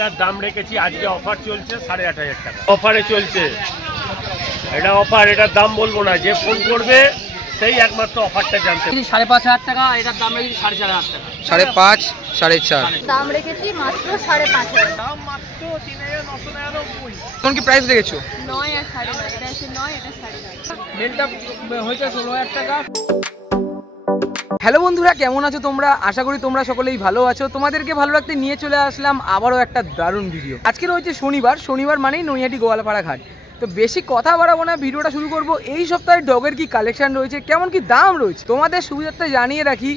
দাম রেখেছি আজকে অফার চলছে ৮৫০০ টাকা অফারে চলছে। এটা অফার, এটার দাম বলবো না, যে ফোন করবে সেই একমাত্র অফারটা জানতে। ৫,৫০০ টাকা, এটার দাম রেখেছি ৪,৫০০ টাকা। ৫,৫০০ ৪,৫০০ দাম রেখেছি মাত্র ৫,৫০০ দাম মাত্র ৩,৯৯৯। কোন কি প্রাইস রেখেছো? ৯ আর ৯.৫, এটা হচ্ছে ৯, এটা ৯.৫। মেলটা হয়েছে ১৬,০০০ টাকা। হ্যালো বন্ধুরা, কেমন আছো তোমরা? আশা করি তোমরা সকলেই ভালো আছো। তোমাদেরকে ভালো রাখতে নিয়ে চলে আসলাম আবারও একটা দারুণ ভিডিও। আজকে রয়েছে শনিবার মানেই নৈহাটি গোয়ালপাড়া ঘাট। তো বেশি কথা বাড়াবো না, ভিডিওটা শুরু করব। এই সপ্তাহে ডগের কি কালেকশন রয়েছে, কেমন কি দাম রয়েছে তোমাদের সুবিধার্থে জানিয়ে রাখি।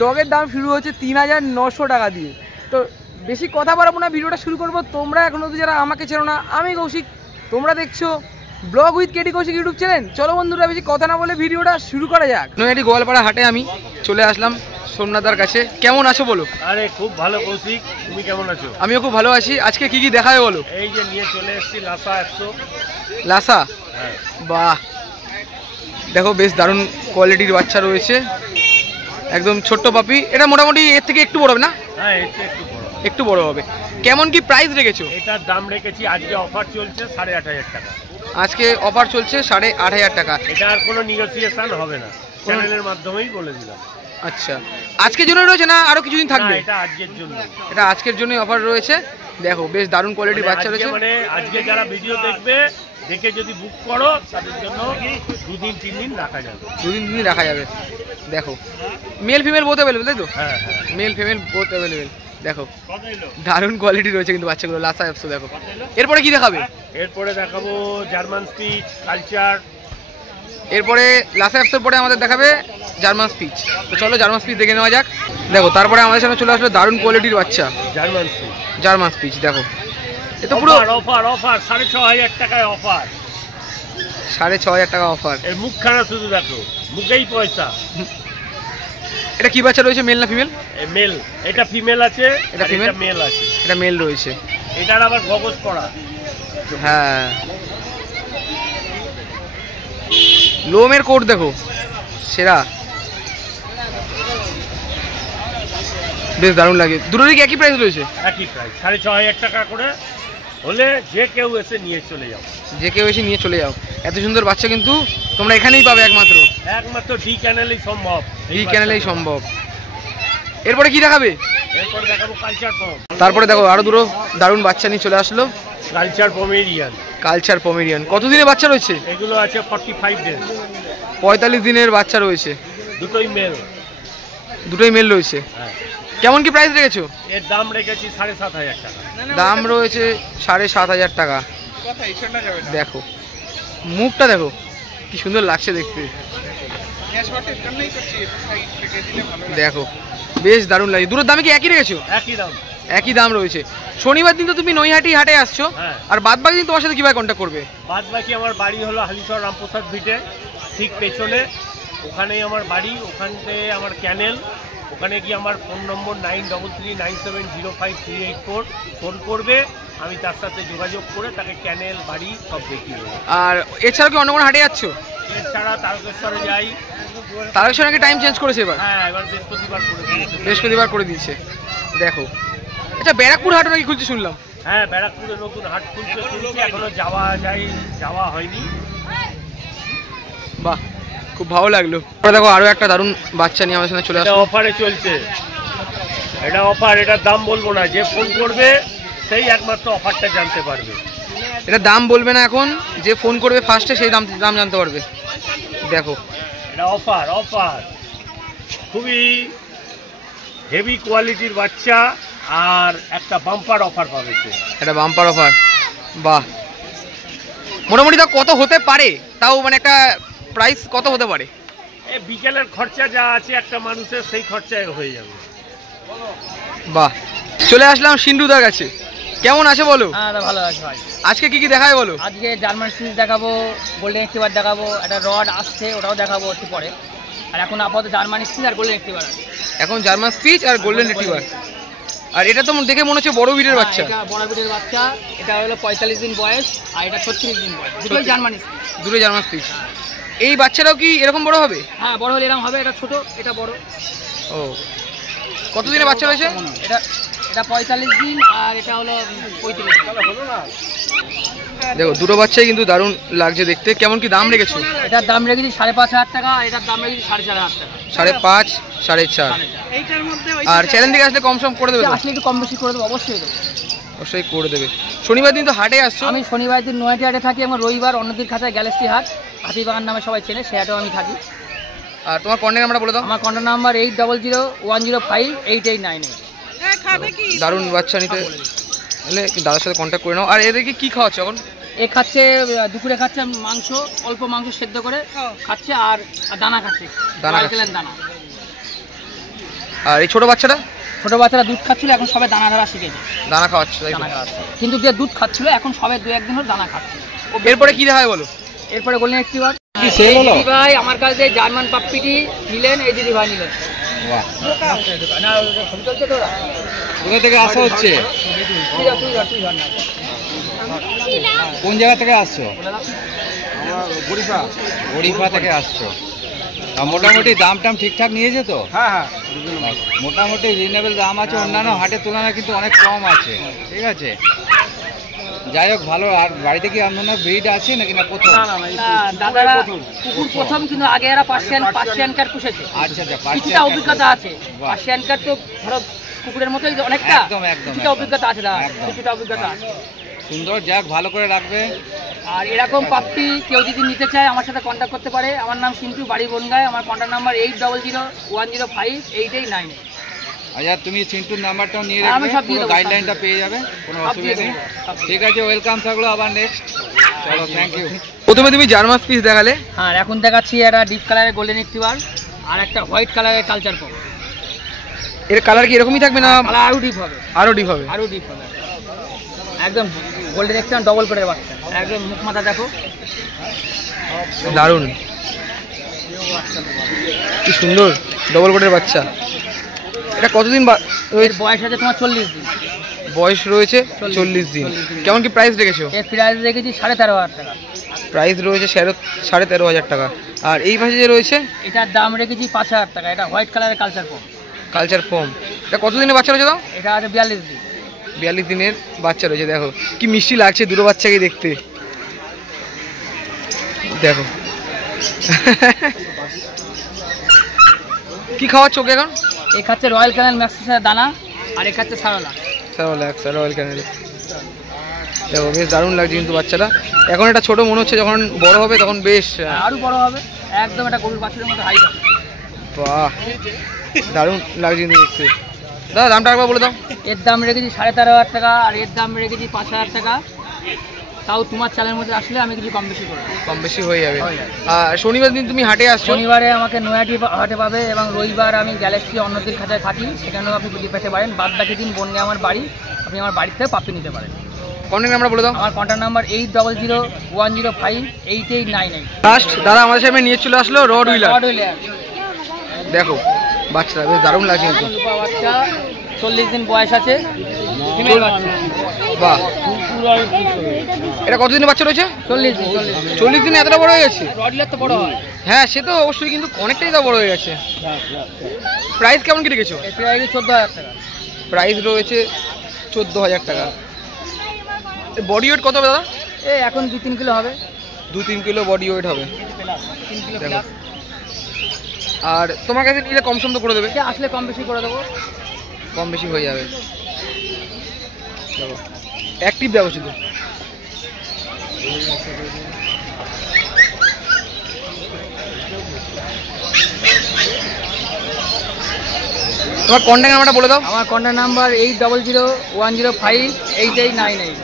ডগের দাম শুরু হচ্ছে ৩,৯০০ টাকা দিয়ে। তো বেশি কথা বাড়াবো না, ভিডিওটা শুরু করব। তোমরা এখনও তো যারা আমাকে চেনো না, আমি কৌশিক, তোমরা দেখছো blog with KD Kaushik YouTube channel. চলো বন্ধুরা, বেশি কথা না বলে ভিডিওটা শুরু করা যাক। নৈহাটি গোয়ালপাড়া হাটে আমি চলে আসলাম সোমনাথদার কাছে। কেমন আছো বলো? আরে খুব ভালো কৌশিক, তুমি কেমন আছো? আমিও খুব ভালো আছি। আজকে কি কি দেখাবে বলো? এই যে নিয়ে চলে এসেছি লাসা ১০০। লাসা, হ্যাঁ বাহ, দেখো বেশ দারুণ কোয়ালিটির বাচ্চা রয়েছে, একদম ছোট্ট পাপি। এটা মোটামুটি এর থেকে একটু বড় হবে না? হ্যাঁ, এর চেয়ে একটু বড় হবে। কেমন কি প্রাইস রেখেছো? এটার দাম রেখেছি আজকে অফার চলছে ৮৫০০ টাকা। আজকে অফার চলছে ৮৫০০ টাকা। এটা আর কোনো নেগোসিয়েশন হবে না, চ্যানেলের মাধ্যমেই বলে দিলাম। আচ্ছা, আজকের জন্য রয়েছে না আরো কিছুদিন থাকবে? এটা আজকের জন্য, এটা আজকের জন্যই অফার রয়েছে। দেখো বেশ দারুণ কোয়ালিটির বাচ্চা রয়েছে। মানে আজকে যারা ভিডিও দেখবে, দেখে যদি বুক করো তাদের জন্য ২-৩ দিন রাখা যাবে। ২-৩ দিন রাখা যাবে। দেখো মেল ফিমেল বোথ অ্যাভেলেবেল, তাই তো? হ্যাঁ, মেল ফিমেল বোথ অ্যাভেলেবেল। দেখো দারুণ কোয়ালিটি রয়েছে কিন্তু বাচ্চাগুলো। লাসা ১০০। দেখো এরপরে কি দেখাবে? এরপরে দেখাবো জার্মান স্পিচ, কালচার। এরপরে লাসা ১০০ পরে আমাদের দেখাবে জার্মান স্পিচ। তো চলো জার্মান স্পিচ দেখে নেওয়া যাক। দেখো তারপরে আমাদের সামনে চলে আসলো দারুণ কোয়ালিটির বাচ্চা জার্মান স্পিচ। দেখো এ তো পুরো অফার ৬,৫০০ টাকায় অফার। ৬,৫০০ টাকা অফার। এর মুখখানা শুধু দেখো, মুখেই পয়সা। এটা কি বাচ্চা রয়েছে, মেল না ফিমেল? মেল। এটা ফিমেল আছে, এটা ফিমেল, মেল আছে। এটা মেল রয়েছে। এটার আবার গগজ পড়া। হ্যাঁ, লোমের কোট দেখো সেরা, বেশ দারুণ লাগে। দুটোরই একই প্রাইস রয়েছে? একই প্রাইস, ৬,৫০০ টাকা করে হলে যে কেউ এসে নিয়ে চলে যাও। যে কেউ এসে নিয়ে চলে যাও। এত সুন্দর বাচ্চা কিন্তু তোমরা এখানেই পাবে একমাত্র ডি চ্যানেলেই সম্ভব। ডি চ্যানেলেই সম্ভব। এরপরে কি দেখাবে? এরপরে দেখাবো কালচার পম। তারপরে দেখো আরো দুটো দারুণ বাচ্চা নিয়ে চলে আসলো। Culture Pomeranian. কতদিনের বাচ্চা রয়েছে? এগুলো আছে 45 ডেজ, ৪৫ দিনের বাচ্চা রয়েছে। দুটোই মেল রয়েছে। কেমন কি প্রাইস রেখেছো? এর দাম রেখেছি ৭,৫০০ টাকা। দাম রয়েছে ৭,৫০০ টাকা। দেখো মুখটা দেখো কি সুন্দর লাগছে দেখতে। দেখো বেশ দারুণ লাগে। দুটোর দামে কি একই রেখেছো? একই দাম রয়েছে। শনিবার দিন তো তুমি নৈহাটি হাটে আসছো, আর বাদ বাকি দিন তোমার সাথে কিভাবে কন্ট্যাক্ট করবে? বাদ বাকি আমার বাড়ি হলো হালিশহর রামপ্রসাদ ভিটে, ঠিক পেছনে। ওখানেই আমার বাড়ি, ওখান থেকে আমার ক্যানেল। ওখানে গিয়ে আমার ফোন নম্বর 9339705384 ফোন করবে, আমি তার সাথে যোগাযোগ করে তাকে ক্যানেল, বাড়ি সব দেখিয়ে দেবো। আর এছাড়া কি অন্য কোনো হাটে যাচ্ছ? এছাড়া তারকেশ্বরে যাই। তারকেশ্বর নাকি টাইম চেঞ্জ করেছে এবার? হ্যাঁ, এবার বৃহস্পতিবার করে দিয়েছে। দেখো এটা ব্যারাকপুর হাট নাকি খুলছে শুনলাম? হ্যাঁ, ব্যারাকপুরে নতুন হাট খুলছে শুনছি, এখনো যাওয়া হয়নি। বাহ, খুব ভালো লাগলো। দেখো আরো একটা দারুণ বাচ্চা নিয়ে আমার সামনে চলে আসলো। অফারে চলছে। এটা অফার, এটার দাম বলবো না, যে ফোন করবে সেই একমাত্র অফারটা জানতে পারবে। এটা দাম বলবে না এখন, যে ফোন করবে ফার্স্টে সেই দাম জানতে পারবে। দেখো এটা অফার খুবই হেভি কোয়ালিটির বাচ্চা, আর একটা বাম্পার অফার পাবে। এটা বাম্পার অফার। বাহ, মোটামুটি তা কত হতে পারে? তাও মানে একটা প্রাইস কত হতে পারে? বিকেলের খরচা যা আছে একটা মানুষের, সেই খরচায় হয়ে যাবে। বাহ, চলে আসলাম সিন্ধুদার কাছে। কেমন আছে বলো? হ্যাঁ, ভালো আছে ভাই। আজকে কি কি দেখাবে বলো? আজকে জার্মান স্পিচ দেখাবো, গোল্ডেন রেক্টিভার দেখাবো, একটা রড আসছে ওটাও দেখাবো একটু পরে। আর এখন আপাতত জার্মান স্পিচ আর গোল্ডেন রেক্টিভার আছে। এখন জার্মান স্পিচ আর গোল্ডেন রেক্টিভার। আর এটা তো দেখে মনে হচ্ছে বড় বিটের বাচ্চা। এটা বড় বিটের বাচ্চা। এটা হলো ৪৫ দিন বয়স, আর এটা ৩৬ দিন বয়স। দুটোই জার্মান স্পিচ। দুটোই জার্মান স্পিচ। এই বাচ্চাটাও কি এরকম বড় হবে? হ্যাঁ, বড় হলে এরকম হবে। এটা ছোট, এটা বড়। ও কতদিনে বাচ্চা রয়েছে? এটা এটা 45 দিন আর এটা হলো 35 দিন। দেখো দুটো বাচ্চাই কিন্তু দারুণ লাগছে দেখতে। কেমন কি দাম রেখেছো? এটার দাম রেখেছি 5,500 টাকা, আর এটার দাম রেখেছি 4,500 টাকা। 5.5 4.5। আর চ্যানেল থেকে আসলে কম সম করে দেবে তো? আসলে একটু কম বেশি করে দেবো, অবশ্যই দেবো। অবশ্যই করে দেবে। শনিবার দিন তো হাটে আসছো? আমি শনিবার দিন নয়াটি হাটে থাকি, এবং রবিবার অন্যদিন খাঁচায় গ্যালাক্সি হাট, হাতিবাগান নামে সবাই চেনে, সে হাটেও আমি থাকি। আর তোমার কন্ট্যাক্ট নাম্বারটা বলে দাও। আমার কন্ট্যাক্ট নাম্বার 8001058898। দারুণ বাচ্চা নিতে হলে দাদার সাথে কন্ট্যাক্ট করে নাও। আর এদেরকে কি খাওয়াচ্ছ এখন? এ খাচ্ছে দুপুরে খাচ্ছে মাংস, অল্প মাংস সেদ্ধ করে খাচ্ছে, আর দানা খাচ্ছে, দানা দানা। আর এই ছোট বাচ্চাটা? ছোট বাচ্চারা দুধ খাচ্ছিল, এখন সবে দানা ধরা শিখেছে। দানা খাওয়াচ্ছে তাই তো? দানা খাচ্ছে, কিন্তু যে দুধ খাচ্ছিল এখন সবে 2-1 দিন হলো দানা খাচ্ছে। এরপরে কি দেখা হয় বলো? এরপরে বললেন একটি বার কি সেল হলো? দিদি ভাই আমার কাছে জার্মান পাপ্পিটি নিলেন, এই দিদি ভাই নিলেন। বাহ, না ছবি চলছে তো? কোথা থেকে আসা হচ্ছে? তুই ধর না। কোন জায়গা থেকে আসছো? গরিফা থেকে আসছো। মোটামুটি দাম টাম ঠিকঠাক নিয়েছে তো? হ্যাঁ, মোটামুটি রিজনেবল দাম আছে, অন্যান্য হাটের তুলনায় কিন্তু অনেক কম আছে। ঠিক আছে, যাই হোক ভালো। আর বাড়িতে কি অন্য ব্রিড আছে নাকি না প্রথম? দাদারা কুকুর প্রথম, কিন্তু আগে এরা পার্সিয়ান ক্যাট পুষেছে। আচ্ছা, কিছুটা অভিজ্ঞতা আছে। পার্সিয়ান ক্যাট তো ধরো কুকুরের মতোই অনেকটা, কিছুটা অভিজ্ঞতা আছে দাদা, কিছুটা অভিজ্ঞতা আছে। সুন্দর, যাক ভালো করে রাখবে। আর এরকম পাপ্পি কেউ যদি নিতে চায় আমার সাথে কন্ট্যাক্ট করতে পারে। আমার নাম সিন্টু, বাড়ি বনগাঁয়। আমার কন্ট্যাক্ট নাম্বার 8001058898। আচ্ছা, তুমি চিন্টুর নাম্বারটাও নিয়ে আমি রাখবে, সব দিয়ে পুরো দেবো, গাইডলাইনটা পেয়ে যাবে, কোনো অসুবিধা নেই। ঠিক আছে, ওয়েলকাম থাকলো, আবার নেক্সট। চলো, থ্যাংক ইউ। প্রথমে তুমি জার্মান পিস দেখালে, হ্যাঁ এখন দেখাচ্ছি একটা ডিপ কালারের গোল্ডেন রিট্রিভার আর একটা হোয়াইট কালারের কালচার পপ। এর কালার কি এরকমই থাকবে না কালার আরও ডিপ হবে? আরো ডিপ হবে? আরও ডিপ হবে, একদম গোল্ডেন রিট্রিভার ডবল কোটের বাচ্চা, একদম মুখ মাথা দেখো, দারুণ, কি সুন্দর ডবল কোটের বাচ্চা। এটা কতদিন এর বয়স আছে তোমার 40 দিন। বয়স রয়েছে 40 দিন। কেমন কি প্রাইস রেখেছো? এর প্রাইস রেখেছি 13,500 টাকা। প্রাইস রয়েছে 13,500 টাকা। আর এই পাশে যে রয়েছে এটার দাম রেখেছি 5,000 টাকা। এটা হোয়াইট কালারের কালচার পপ। কালচার ফর্ম, এটা কতদিনে বাচ্চা রয়েছে দাও? এটা আছে 42 দিন। 42 দিনের বাচ্চা রয়েছে। দেখো কি মিষ্টি লাগছে দুটো বাচ্চাকে দেখতে, দেখো। কি খাওয়াচ্ছ ওকে এখন? এ খাচ্ছে রয়্যাল ক্যানেল ম্যাক্সিসের দানা, আর এ খাচ্ছে সারোলা। রয়্যাল ক্যানেল। দেখো বেশ দারুণ লাগছে কিন্তু বাচ্চাটা। এখন এটা ছোট মনে হচ্ছে, যখন বড় হবে তখন বেশ আরো বড় হবে, একদম এটা গরুর বাছুরের মতো হাইট হবে। বাহ, দারুণ লাগছে কিন্তু দেখতে। দাদা দামটা একবার বলে দাও। এর দাম রেখেছি 13,500 টাকা, আর এর দাম রেখেছি 5,000 টাকা। তাও তোমার চ্যানেলের মধ্যে আসলে আমি কিছু কম বেশি করবো। কম বেশি হয়ে যাবে। আর শনিবার দিন তুমি হাটে আসছো? শনিবারে আমাকে নয়াটি হাটে পাবে, এবং রবিবার আমি গ্যালাক্সি অন্যদের খাঁচায় থাকি, সেখানেও আপনি পুজো পেতে পারেন। বাদ বাকি দিন বনগে আমার বাড়ি, আপনি আমার বাড়ির থেকে পাপ্পি নিতে পারেন। কন্ট্যাক্ট নাম্বার বলে দাও। আমার কন্ট্যাক্ট নাম্বার 8001058898। লাস্ট দাদা আমাদের সামনে নিয়ে চলে আসলো রড হুইলার। হুইলার দেখো বাচ্চাটা বেশ দারুণ লাগছে কিন্তু। বাচ্চা 40 দিন বয়স আছে, ফিমেল বাচ্চা। বাহ, এটা কতদিনের বাচ্চা রয়েছে? 40 দিন। 40 দিনে এতটা বড় হয়ে গেছে? রড হুইলার তো বড় হয়। হ্যাঁ সে তো অবশ্যই, কিন্তু অনেকটাই তো বড় হয়ে গেছে। প্রাইস কেমন কি রেখেছো? এটা রেখেছি 14,000 টাকা। প্রাইস রয়েছে 14,000 টাকা। বডি ওয়েট কত হবে দাদা? এই এখন 2-3 কিলো হবে। 2-3 কিলো বডি ওয়েট হবে। 3 কিলো দেখো। প্লাস। আর তোমার কাছে নিলে কম সম তো করে দেবে? সে আসলে কম বেশি করে দেবো। কম বেশি হয়ে যাবে। দেখো অ্যাক্টিভ দেওয়া ছিল। তোমার কন্ট্যাক্ট নাম্বারটা বলে দাও। আমার কন্ট্যাক্ট নাম্বার 8001058898।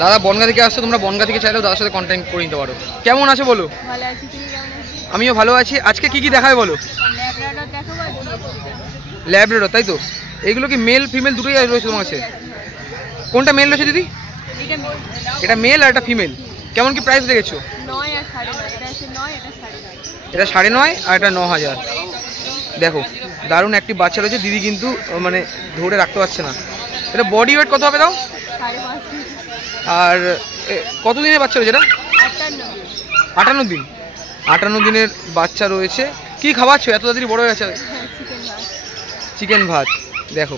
দাদা বনগা থেকে আসছো, তোমরা বনগা থেকে চাইলেও দাদার সাথে কন্ট্যাক্ট করে নিতে পারো। কেমন আছো বলো? ভালো আছি, তুমি কেমন আছো? আমিও ভালো আছি। আজকে কি কি দেখাবে বলো? ল্যাব্রাডর দেখাবো আর ল্যাব্রাডর, তাই তো? এগুলো কি মেল ফিমেল দুটোই রয়েছে তোমার কাছে? কোনটা মেল রয়েছে দিদি? এটা মেল। এটা মেল আর এটা ফিমেল। কেমন কি প্রাইস রেখেছো? 9 আর 9.5। এটা আছে 9, এটা 9.5। এটা 9.5 আর এটা 9,000। দেখো দারুণ একটি বাচ্চা রয়েছে, দিদি কিন্তু মানে ধরে রাখতে পারছে না। এটা বডি ওয়েট কত হবে দাও? 5.5 কেজি। আর কত দিনের বাচ্চা রয়েছে এটা? 58 58 দিন। দিন। 58 দিনের বাচ্চা রয়েছে। কি খাওয়াচ্ছো এত তাড়াতাড়ি বড় হয়ে গেছে? চিকেন ভাত। চিকেন ভাত দেখো,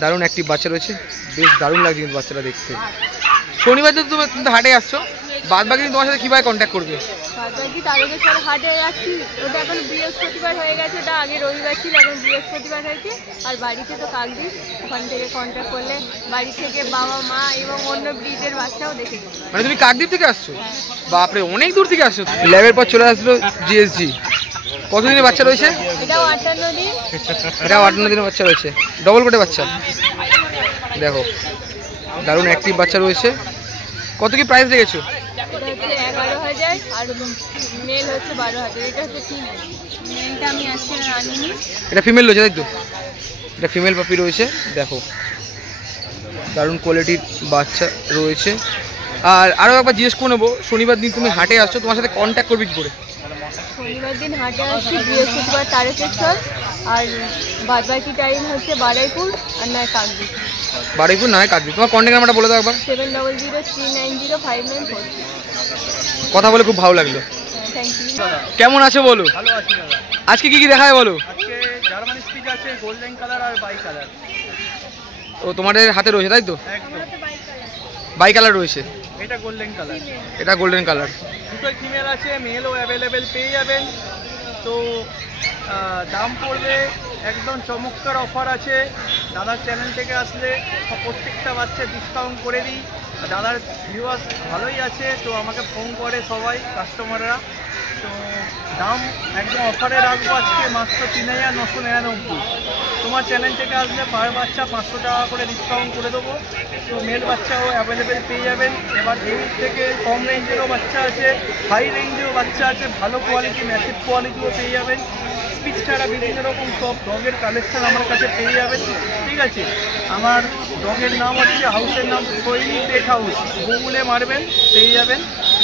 দারুণ একটি বাচ্চা রয়েছে, বেশ দারুণ লাগছে কিন্তু বাচ্চাটা দেখতে। শনিবার দিন তুমি কিন্তু হাটে আসছো, বাদ বাকি দিন তোমার সাথে কীভাবে কন্ট্যাক্ট করবে? বাদবাকি তারকেশ্বর হাটে যাচ্ছি, ওটা এখন বৃহস্পতিবার হয়ে গেছে, ওটা আগে রবিবার ছিল এখন বৃহস্পতিবার হয়েছে। আর বাড়িতে তো কাকদ্বীপ, ওখান থেকে কন্ট্যাক্ট করলে বাড়ি থেকে বাবা মা এবং অন্য ব্রিডের বাচ্চাও দেখে দেবে। মানে তুমি কাকদ্বীপ থেকে আসছো? বাপরে, অনেক দূর থেকে আসছো। ল্যাবের পর চলে আসলো জিএসজি। কতদিনের বাচ্চা রয়েছে? এটাও 58 দিন। এটাও 58 দিনের বাচ্চা রয়েছে, ডবল কোটে বাচ্চা। দেখো দারুণ অ্যাক্টিভ বাচ্চা রয়েছে। কত কি প্রাইস রেখেছো? এটা হচ্ছে 11,000 আর মেল হচ্ছে 12,000। এটা হচ্ছে ফিমেল, মেলটা আমি আজকে আনিনি। এটা ফিমেল রয়েছে তাই তো? এটা ফিমেল পাপি রয়েছে। দেখো দারুণ কোয়ালিটির বাচ্চা রয়েছে। আর আরও একবার জিজ্ঞেস করে নেবো, শনিবার দিন তুমি হাটে আসছো, তোমার সাথে কন্ট্যাক্ট করবি কি করে? শনিবার দিন হাটে আসছি, বৃহস্পতিবার তারকেশ্বর, আর বাদবাকি টাইম হচ্ছে বারুইপুর আর নয় কাকদ্বীপ। বারুইপুর নয় কাকদ্বীপ। তোমার কন্ট্যাক্ট নাম্বারটা বলে দাও একবার। 700390590596। কথা বলে খুব ভালো লাগলো, থ্যাংক ইউ। কেমন আছো বলো? ভালো আছি দাদা। আজকে কি কি দেখায় বলো? আজকে জার্মানি স্পিচ আছে, গোল্ডেন কালার আর বাই কালার। ও তোমাদের হাতে রয়েছে তাই তো? একদম। বাই কালার রয়েছে, এটা গোল্ডেন কালার, এটা গোল্ডেন কালার। দুটোই ফিমেল আছে, মেলও অ্যাভেলেবেল পেয়ে যাবেন। তো দাম পড়বে একদম চমৎকার অফার আছে। দাদার চ্যানেল থেকে আসলে প্রত্যেকটা বাচ্চা ডিসকাউন্ট করে দিই। দাদার ভিউয়ার্স ভালোই আছে, তো আমাকে ফোন করে সবাই কাস্টমাররা। তো দাম একদম অফারে রাখবো আজকে মাত্র 3,999। তোমার চ্যানেল থেকে আসলে পার বাচ্চা 500 টাকা করে ডিসকাউন্ট করে দেবো। তো মেল বাচ্চাও অ্যাভেলেবেল পেয়ে যাবেন। এবার এই থেকে কম রেঞ্জেরও বাচ্চা আছে, হাই রেঞ্জেরও বাচ্চা আছে, ভালো কোয়ালিটি ম্যাসিভ কোয়ালিটিও পেয়ে যাবেন। স্পিচ ছাড়া বিভিন্ন রকম সব ডগের কালেকশন আমার কাছে পেয়ে যাবেন। ঠিক আছে, আমার ডগের নাম হচ্ছে, হাউসের নাম সৈনী পেট হাউস, গুগলে মারবেন পেয়ে যাবেন।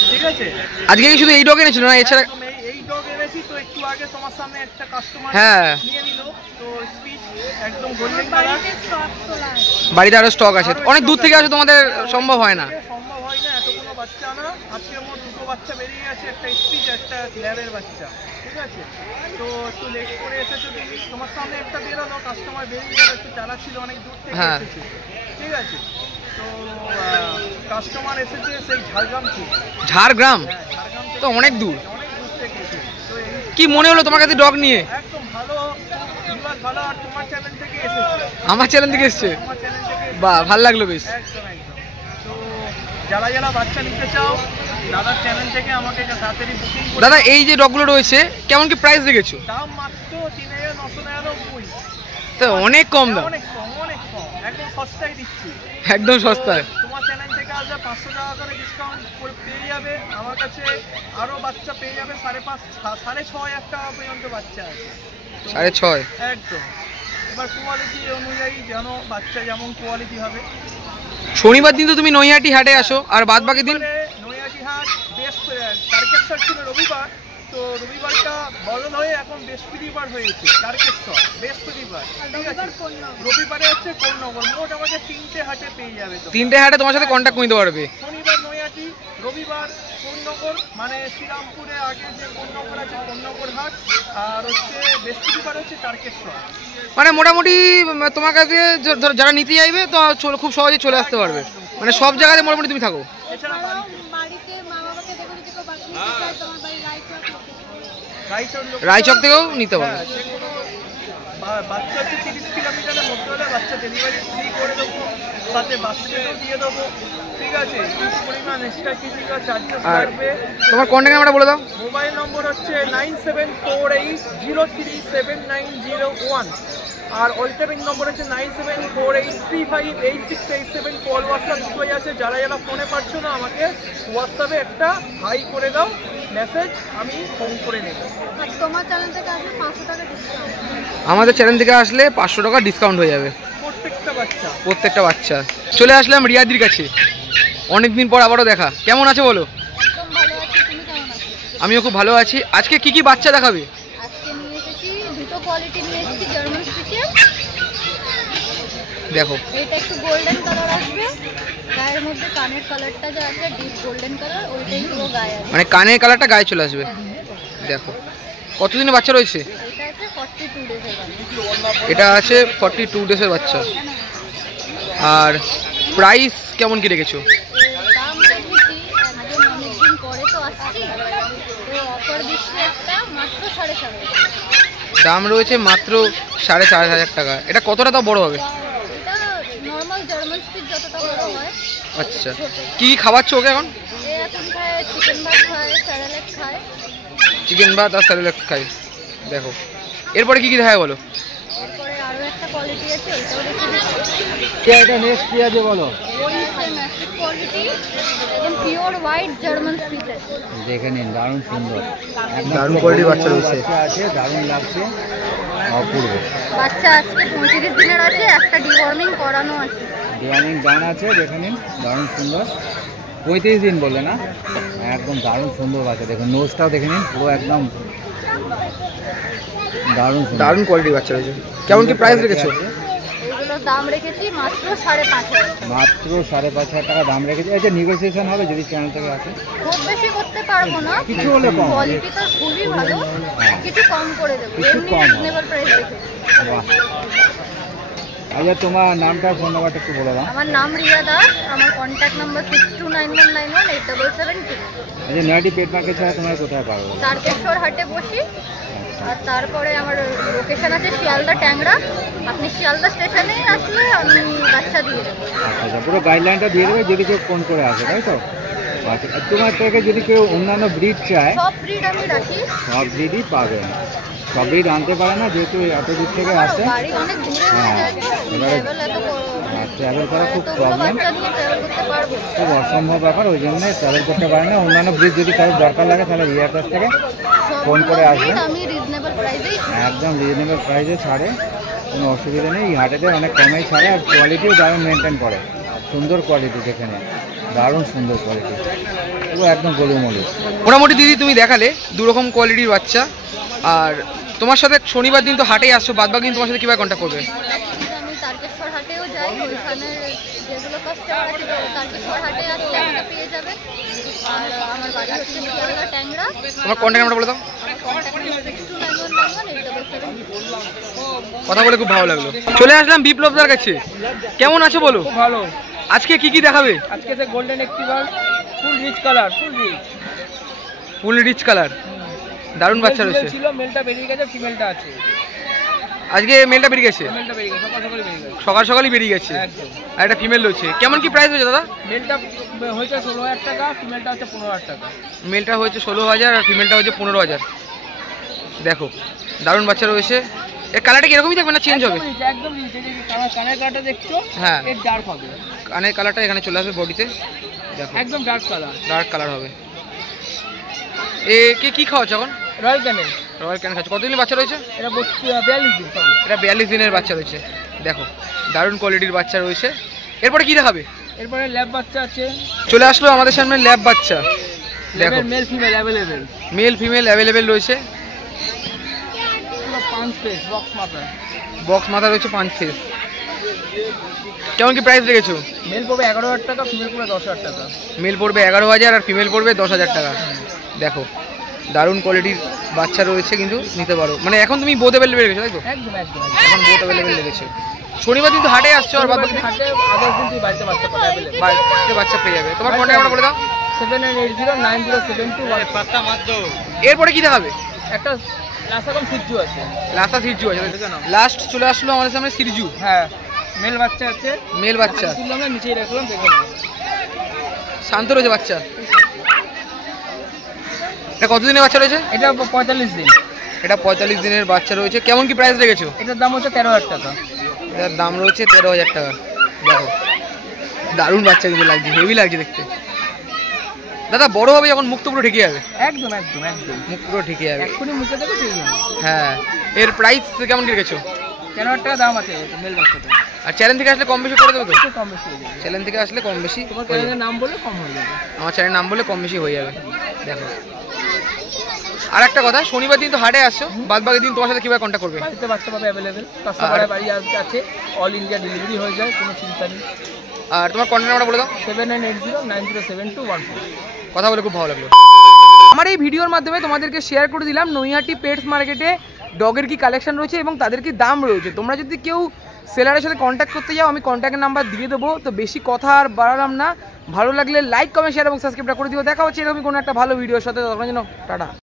ঠিক আছে, আজকে কি শুধু এই ডগ এনেছিল না এছাড়া? এই ডগ এনেছি, তো একটু আগে তোমার সামনে একটা কাস্টমার হ্যাঁ নিয়ে নিল। তো স্পিচ একদম গোল্ডেন কালার। বাড়িতে আরো স্টক আছে, অনেক দূর থেকে আসে, তোমাদের সম্ভব হয় না। সম্ভব হয় না এতগুলো বাচ্চা না। আজকে আমার দুটো বাচ্চা বেরিয়ে গেছে, একটা স্পিচ একটা ল্যাবের বাচ্চা। ঠিক আছে, তো একটু লেট করে এসেছো তুমি, তোমার সামনে একটা বেরোলো, কাস্টমার বেরিয়ে গেল, একটু চালা ছিল, অনেক দূর থেকে এসেছে। ঠিক আছে, তো কাস্টমার এসেছে সেই ঝাড়গ্রাম থেকে। ঝাড়গ্রাম ঝাড়গ্রাম থেকে, তো অনেক দূর। অনেক দূর থেকে এসেছে। তো কি মনে হলো তোমার কাছে ডগ নিয়ে? একদম ভালো, ভালো। আর তোমার চ্যানেল থেকে এসেছে? আমার চ্যানেল থেকে এসছে? তোমার চ্যানেল থেকে এসেছে। বাহ, ভালো লাগলো বেশ। একদম একদম। তো যারা যারা বাচ্চা নিতে চাও, দাদার চ্যানেল থেকে আমাকে তাড়াতাড়ি বুকিং করে। দাদা এই যে ডগগুলো রয়েছে কেমন কি প্রাইস রেখেছো? দাম মাত্র 3,999। তো অনেক কম দাম, অনেক কম, অনেক কম, একদম সস্তায় দিচ্ছি। একদম সস্তায়। তোমার চ্যানেল থেকে আসলে 500 টাকা করে ডিসকাউন্ট পেয়ে যাবে। আমার কাছে আরো বাচ্চা পেয়ে যাবে, 5,500 টাকা পর্যন্ত বাচ্চা আছে। 6.5। একদম। এবার কোয়ালিটি অনুযায়ী যেন বাচ্চা যেমন কোয়ালিটি হবে। শনিবার দিন তো তুমি নৈহাটি হাটে আসো, আর বাদ বাকি দিন? নৈহাটি হাট তারকেশ্বর ছিল রবিবার, তো রবিবারটা বদল হয়ে এখন বৃহস্পতিবার হয়েছে। তারকেশ্বর বৃহস্পতিবার, ঠিক আছে, রবিবারে হচ্ছে কোন্নগর। মোট আমাকে 3টে হাটে পেয়ে যাবে। তো 3টে হাটে তোমার সাথে কন্ট্যাক্ট নিতে পারবে। শনিবার নৈহাটি, রবিবার কোন্নগর, মানে শ্রীরামপুরে আগে যে কোন্নগর আছে কোন্নগর হাট, আর হচ্ছে বৃহস্পতিবার হচ্ছে তারকেশ্বর। মানে মোটামুটি তোমার কাছে যারা নিতে চাইবে তো খুব সহজে চলে আসতে পারবে, মানে সব জায়গায় মোটামুটি তুমি থাকো। এছাড়া বাড়িতে মা বাবাকে দেখে যদি কেউ বাচ্চা নিতে চায়, তোমার বাড়ি রায়চক থেকেও নিতে পারবে। বাচ্চা হচ্ছে 30 কিলোমিটারের মধ্যে হলে বাচ্চা ডেলিভারি ফ্রি করে দেবো, সাথে বাস্কেটও দিয়ে দেবো। ঠিক আছে, কিছু পরিমাণ এক্সট্রা কিছু চার্জেস লাগবে। তোমার কন্ট্যাক্ট নাম্বারটা বলে দাও। মোবাইল নম্বর হচ্ছে 9748033901, আর অল্টারনেট নম্বর হচ্ছে 9748358687। কল হোয়াটসঅ্যাপ দুটোই আছে। যারা যারা ফোনে পাচ্ছো না, আমাকে হোয়াটসঅ্যাপে একটা হাই করে দাও মেসেজ, আমি ফোন করে নেব। আর তোমার চ্যানেল থেকে আসলে 500 টাকা ডিসকাউন্ট। আমাদের চ্যানেল থেকে আসলে 500 টাকা ডিসকাউন্ট হয়ে যাবে প্রত্যেকটা বাচ্চা। চলে আসলাম রিয়াদির কাছে, অনেকদিন পর আবারও দেখা। কেমন আছে বলো? একদম ভালো আছি, তুমি কেমন আছো? আমিও খুব ভালো আছি। আজকে কি কি বাচ্চা দেখাবে? আজকে নিয়ে এসেছি দুটো কোয়ালিটি নিয়ে এসেছি জার্মান স্পিচের। দেখো এটা একটু গোল্ডেন কালার আসবে, গায়ের মধ্যে কানের কালারটা যা আছে ডিপ গোল্ডেন কালার, ওইটাই পুরো গায়ে আছে। মানে কানের কালারটা গায়ে চলে আসবে। দেখো কতদিনের বাচ্চা রয়েছে? এটা আছে 42 ডেজের বাচ্চা। আর প্রাইস কেমন কি রেখেছো? দাম রয়েছে মাত্র 4,500 টাকা। এটা কতটা তাও বড় হবে? আচ্ছা, কি খাওয়াচ্ছ ওকে এখন? চিকেন ভাত আর স্যারেলেক্স খাই। দেখো এরপরে কি কি দেখা বলো? এটা নেক্সট কি আছে বলো? দেখে নিন, দারুণ সুন্দর, দারুণ কোয়ালিটির বাচ্চা রয়েছে। আছে, দারুণ লাগছে, অপূর্ব বাচ্চা। আজকে 35 দিনের আছে, একটা ডিওয়ার্মিং করানো আছে। ডিওয়ার্মিং ডান আছে, দেখে নিন, দারুণ সুন্দর। 35 দিন বলে না, একদম দারুণ সুন্দর বাচ্চা। দেখুন নোজটাও দেখে নিন, পুরো একদম দারুণ দারুণ কোয়ালিটির বাচ্চা রয়েছে। কেমন কি প্রাইস রেখেছো? এগুলোর দাম রেখেছি মাত্র 5,500। মাত্র 5,500 টাকা দাম রেখেছি। আচ্ছা, নেগোসিয়েশন হবে যদি চ্যানেল থেকে আসে? খুব বেশি করতে পারবো না, কিছু হলে কম। কোয়ালিটি তো খুবই ভালো, কিছু কম করে দেবো, কিছু এমনি কম। রিজনেবল প্রাইস রেখেছি। বাহ। আচ্ছা, তোমার নামটা ফোন নাম্বারটা একটু বলে দাও। আমার নাম রিয়া দাস, আমার কন্ট্যাক্ট নাম্বার 6291918772। আচ্ছা, নয়াটি পেট মার্কেট ছাড়া তোমার কোথায় পাবো? তারকেশ্বর হাটে বসি। আর তারপরে আমার লোকেশন আছে শিয়ালদা ট্যাংরা। আপনি শিয়ালদা স্টেশনে আসলে আমি বাচ্চা দিয়ে দেবো। আচ্ছা, পুরো গাইডলাইনটা দিয়ে দেবে যদি কেউ ফোন করে আসে, তাই তো? আচ্ছা, আর তোমার থেকে যদি কেউ অন্যান্য ব্রিড চায়, সব ব্রিড আমি রাখি, সব ব্রিডই পাবেন। সব ব্রিড আনতে পারে না যেহেতু এত দূর থেকে আসে। বাড়ি অনেক দূরে হয়ে যায় তো, ট্রাভেল এত ট্রাভেল করা খুব এতগুলো প্রবলেম, বাচ্চা নিয়ে ট্রাভেল করতে পারবো? খুব অসম্ভব ব্যাপার, ওই জন্য ট্রাভেল করতে পারে না। অন্যান্য ব্রিড যদি কারোর দরকার লাগে তাহলে রিয়ার কাছ থেকে ফোন করে আসবে, আমি রিজনেবল প্রাইসেই একদম রিজনেবল প্রাইসে ছাড়ে, কোনো অসুবিধা নেই। এই হাটেতে অনেক কমেই ছাড়ে, আর কোয়ালিটিও দারুণ মেনটেন করে, সুন্দর কোয়ালিটি দেখে নেন, দারুণ সুন্দর কোয়ালিটি, পুরো একদম গলুমলু। মোটামুটি দিদি তুমি দেখালে দুরকম কোয়ালিটির বাচ্চা। আর তোমার সাথে শনিবার দিন তো হাটেই আসছো, বাদবাকি দিন তোমার সাথে কীভাবে কন্ট্যাক্ট করবে? আমি তারকেশ্বর হাটেও যাই, ওইখানে যেগুলো কাস্টমার আছে তারকেশ্বর হাটে আসলে আমাকে পেয়ে যাবে। আর আমার বাড়ি হচ্ছে শিয়ালদা ট্যাংরা। তোমার কন্ট্যাক্ট নাম্বার বলে দাও। কথা বলে খুব ভালো লাগলো। চলে আসলাম বিপ্লবদার কাছে। কেমন আছো বলো? খুব ভালো। আজকে কি কি দেখাবে? আজকে সে গোল্ডেন অ্যাক্টিভাল, ফুল রিচ কালার, ফুল রিচ কালার, দারুণ বাচ্চা রয়েছে। ছিল, মেলটা বেরিয়ে গেছে, ফিমেলটা আছে। আজকে মেলটা বেরিয়ে গেছে, মেলটা বেরিয়ে গেছে, সকাল সকালে বেরিয়ে গেছে, সকাল সকালই বেরিয়ে গেছে। একদম। আর একটা ফিমেল রয়েছে। কেমন কি প্রাইস হয়েছে দাদা? মেলটা হয়েছে 16,000 টাকা, ফিমেলটা হচ্ছে 15,000 টাকা। মেলটা হয়েছে 16,000 আর ফিমেলটা হচ্ছে 15,000। দেখো দারুণ বাচ্চা রয়েছে। এর কালারটা এরকমই থাকবে না চেঞ্জ হবে? একদম কানের কালারটা দেখছো, হ্যাঁ, এর ডার্ক হবে। কানের কালারটা এখানে চলে আসবে বডিতে, দেখো একদম ডার্ক কালার, ডার্ক কালার হবে। এ কে কি খাওয়াচ্ছে এখন? Royal cancel. রয়্যাল ক্যান খাচ্ছে। কতদিনের বাচ্চা রয়েছে? এটা 42 দিন। এটা 42 দিনের বাচ্চা রয়েছে। দেখো দারুণ কোয়ালিটির বাচ্চা রয়েছে। এরপরে কি দেখাবে? এরপরে ল্যাব বাচ্চা আছে। চলে আসলো আমাদের সামনে ল্যাব বাচ্চা। দেখো male female available, male female available রয়েছে। পুরো 5 ফেস বক্স মাথা, বক্স মাথা রয়েছে 5 ফেস। কেমন কি প্রাইস রেখেছো? মেল পড়বে 11,000 টাকা, ফিমেল পড়বে 10,000 টাকা। মেল পড়বে 11,000 আর ফিমেল পড়বে 10,000 টাকা। দেখো দারুণ কোয়ালিটির বাচ্চা রয়েছে, কিন্তু নিতে পারো। মানে এখন তুমি বোথ অ্যাভেলেবেল রেখেছো তাই তো? একদম একদম। এখন বোথ অ্যাভেলেবেল রেখেছো। শনিবার দিন তো হাটে আসছো, আর বাদ বাকি হাটে আদার্স দিন তুই বাড়িতে বাচ্চা পাবে অ্যাভেলেবেল। বাড়িতে বাচ্চা পেয়ে যাবে। তোমার কন্ট্যাক্ট নাম্বার বলে দাও। 79809072। এরপরে কি দেখাবে? একটা লাসাকম সিজু আছে, লাসা সিরজু আছে। লাস্ট চলে আসলো আমাদের সামনে সিরজু। হ্যাঁ মেল বাচ্চা আছে, মেল বাচ্চা তুললাম না, নিচেই রাখলাম, দেখে নাও। শান্ত রয়েছে বাচ্চা। এটা কতদিনের বাচ্চা রয়েছে? এটা 45 দিন। এটা 45 দিনের বাচ্চা রয়েছে। কেমন কি প্রাইস রেখেছো? এটার দাম হচ্ছে 13,000 টাকা। এটার দাম রয়েছে 13,000 টাকা। দেখো দারুণ বাচ্চা কিন্তু লাগছে, হেভি লাগছে দেখতে। দাদা বড় হবে যখন মুখ তো পুরো ঠেকে যাবে। একদম একদম একদম, মুখ পুরো ঠেকে যাবে। এক্ষুনি মুখে দেবে ঠিক আছে। হ্যাঁ, এর প্রাইস কেমন কি রেখেছো? 13,000 টাকা দাম আছে মেল বাচ্চাটা। আর চ্যানেল থেকে আসলে কম বেশি করে দেবে তো? একটু কম বেশি হয়ে যাবে। চ্যানেল থেকে আসলে কম বেশি তোমার হয়ে যাবে। চ্যানেলের নাম বলে কম হয়ে যাবে। আমার চ্যানেলের নাম বলে কম বেশি হয়ে যাবে। দেখো আর একটা কথা, শনিবার দিন তো হাটে আসছো, বাদ বাকি দিন তোমার সাথে কিভাবে কন্ট্যাক্ট করবে? বাড়িতে বাচ্চা পাবে অ্যাভেলেবেল, কাস্টমারের বাড়ি আছে, অল ইন্ডিয়া ডেলিভারি হয়ে যায়, কোনো চিন্তা নেই। আর তোমার কন্ট্যাক্ট নাম্বার বলে দাও। 7980907214। কথা বলে খুব ভালো লাগলো। আমার এই ভিডিওর মাধ্যমে তোমাদেরকে শেয়ার করে দিলাম নৈহাটি পেটস মার্কেটে ডগের কি কালেকশন রয়েছে এবং তাদের কি দাম রয়েছে। তোমরা যদি কেউ সেলারের সাথে কন্ট্যাক্ট করতে যাও আমি কন্ট্যাক্ট নাম্বার দিয়ে দেবো। তো বেশি কথা আর বাড়ালাম না, ভালো লাগলে লাইক কমেন্ট শেয়ার এবং সাবস্ক্রাইবটা করে দিও। দেখা হচ্ছে এরকমই কোনো একটা ভালো ভিডিওর সাথে, তখন যেন টাটা।